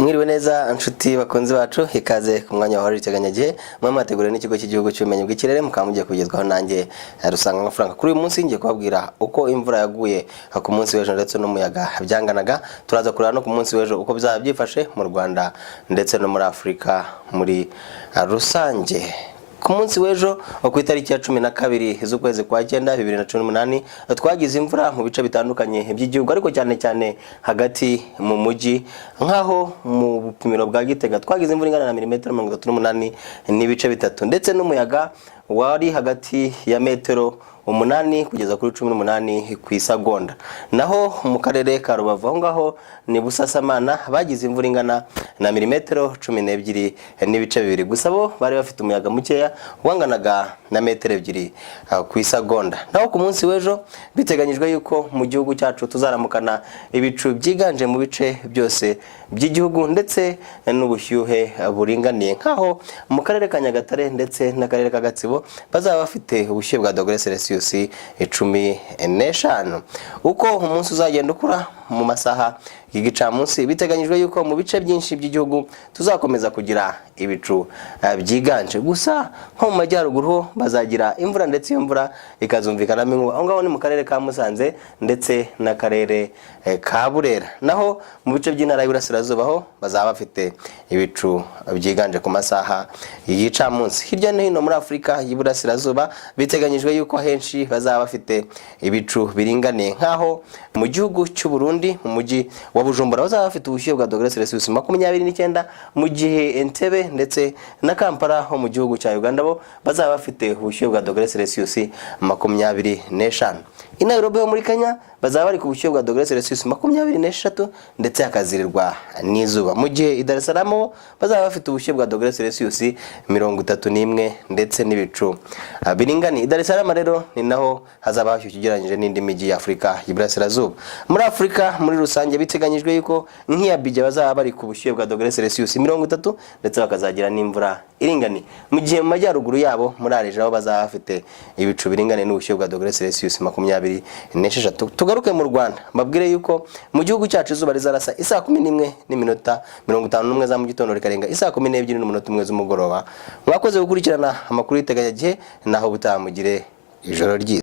Mwiriwe neza inshuti bakunzi bacu ikaze ku mwanya wa Riteganyagihe mwamateguriwe n'ikigo cy'igihugu cy'ubumenyi bw'ikirere mukamugiye kugezwaho nanjye Rusanga amafaranga. Kuri uyu munsi ngiye kubabwira uko imvura yaguye ku munsi w'ejo ndetse n'umuyaga byanganaga. Turaza kureba no ku munsi w'ejo uko bizaba byifashe mu Rwanda ndetse no muri Afrika muri rusange. Ku munsi w'ejo ku itariki ya 12 z'ukwezi kwa 9 2018 twagize imvura mu bice bitandukanye by'igihugu, ariko cyane cyane hagati mu mujyi nkaho mu bupimiro bwa Gitega twagize imvura ingana na milimetero 38 n'ibice bitatu, ndetse n'umuyaga wari hagati ya metero 8 kugeza kuri 18 ku isagonda. Naho mu karere ka Rubavu aho ngaho ni Busasamana bagize imvura ingana na milimetero 12 n'ibice bibiri, gusa bo bari bafite umuyaga mukeya wanganaga na metero 2 ku isagonda. Naho ku munsi w'ejo biteganyijwe yuko mu gihugu cyacu tuzaramukana ibicu byiganje mu bice byose by'igihugu ndetse n'ubushyuhe buringaniye, nkaho mu karere ka Nyagatare ndetse n'akarere ka Gatsibo bazaba bafite ubushyuhe bwa dogere Celsius 15. Uko umunsi uzagenda ukura mu masaha y'igicamunsi biteganyijwe yuko mu bice byinshi by'igihugu tuzakomeza kugira ibicu byiganje, gusa nko mu majyaruguru bazagira imvura ndetse iyo mvura ikazumvikanamo inkuba. Aho ngaho ni mu karere ka Musanze ndetse n'akarere ka Burera. Naho mu bice by'intara y'Iburasirazuba ho bazaba bafite ibicu byiganje ku masaha y'igicamunsi. Hirya no hino muri Afrika y'Iburasirazuba biteganyijwe yuko henshi bazaba bafite ibicu biringaniye, nkaho mu gihugu cy'u Burundi mu mujyi wa Bujumbura bazaba bafite ubushyuhe bwa dogere Celsius 29, mu gihe Entebbe ndetse na Kampala ho mu gihugu cya Uganda bo bazaba bafite ubushyuhe bwa dogere Celsius 25. I Nairobi ho muri Kenya bazaba bari ku bushyuhe bwa dogere Celsius 23 ndetse hakazirirwa n'izuba, mu gihe i Dar es Salaam bo bazaba bafite ubushyuhe bwa dogere Celsius 31 ndetse n'ibicu biringani. I Dar es Salaam rero ni naho hazaba hashyushye ugereranyije n'indi mijyi ya Afrika y'Iburasirazuba. Muri Afrika muri rusange biteganyijwe yuko nk'iyabijya bazaba bari ku bushyuhe bwa dogere Celsius 30 ndetse bakazagira n'imvura iringani, mu gihe mu majyaruguru yabo muri Areje aho bazaba bafite ibicu biringane n'ubushyuhe bwa dogere Celsius 26. Tugaruke mu Rwanda mbabwire yuko mu gihugu cyacu izuba rizarasa isaa 11:51 za mu gitondo rikarenga isaa 12:01 z'umugoroba. Mwakoze gukurikirana amakuru y'iteganyagihe naho butamugire ijoro ryiza.